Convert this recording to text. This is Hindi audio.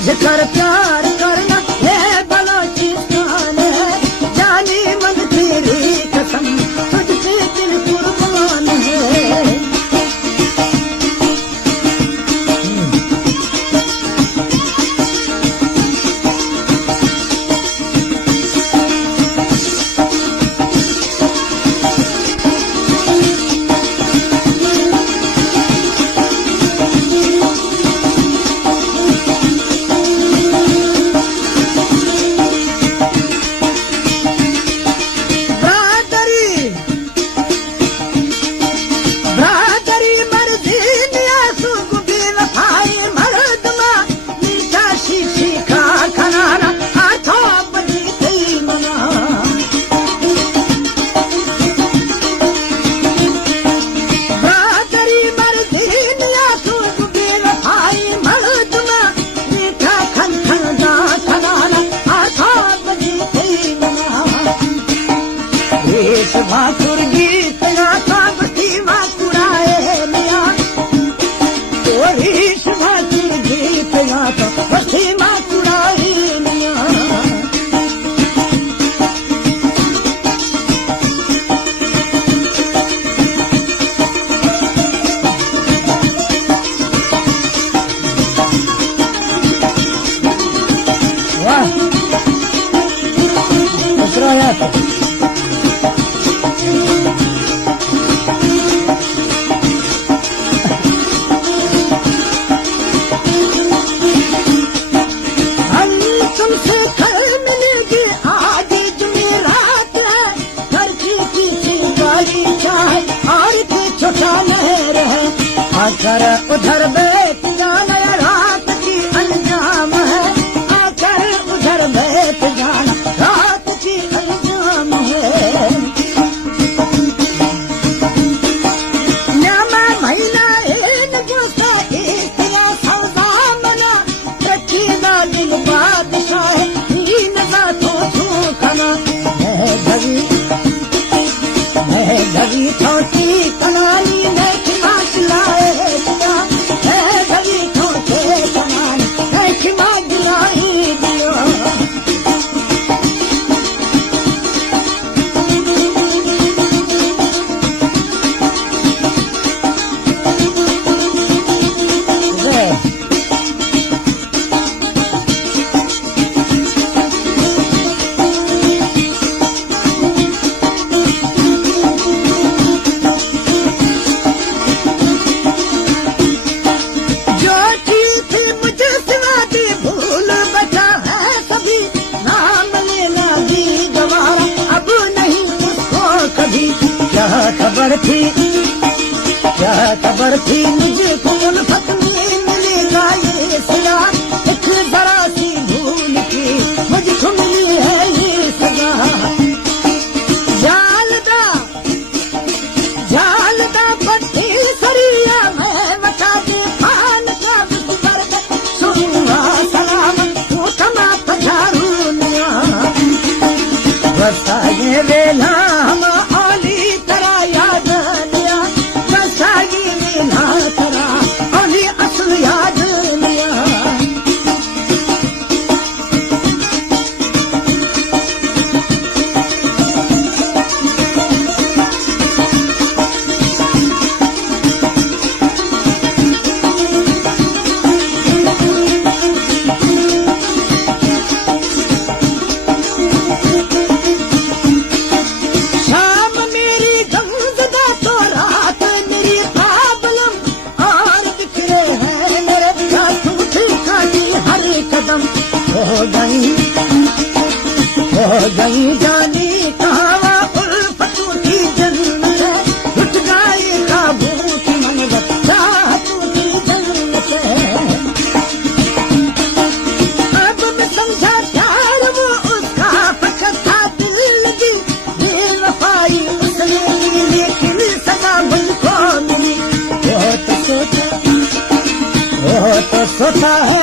समझ कर प्यार करना ये बलोचिस्तान है, जानी मन तेरी कसम तुझसे दिल कुर्बान है। भाकुर गीत गाता बस्ती माकुराए मिया, ओरीश भाकुर गीत गाता बस्ती माकुराए मिया। वाह दूसरा याद आकर उधर बैठ जाना रात की अंजाम है, आकर उधर बैठ जाना रात की अंजाम है। न्यामा महीना इन गुस्सा इतना सौदा मना, रखीदा दिल बादशाह इन बातों छू खाना। मैं घड़ी छोटी कनाली में क्या खबर थी मुझको उल्फत में मिलेगा ये सजा, एक बड़ा सी भूल की मुझको मिली है ये सजा। जालदा पट्टी सरिया मैं मचा दे पान का बिस्तर सुनूंगा सलाम तू कमा पधारू निया। बरसा ये वेला हम ओली तरह याद हो गई जानी कहावा उल्फतों की जन्नत है, लुट गई काबू की मनवत चाहतों की जन्नत है। अब मैं समझा प्यार वो उसका फकत था दिल लगी बेवफाई उसने ली, लेकिन सजा मुझको मिली। वो तो सोचा है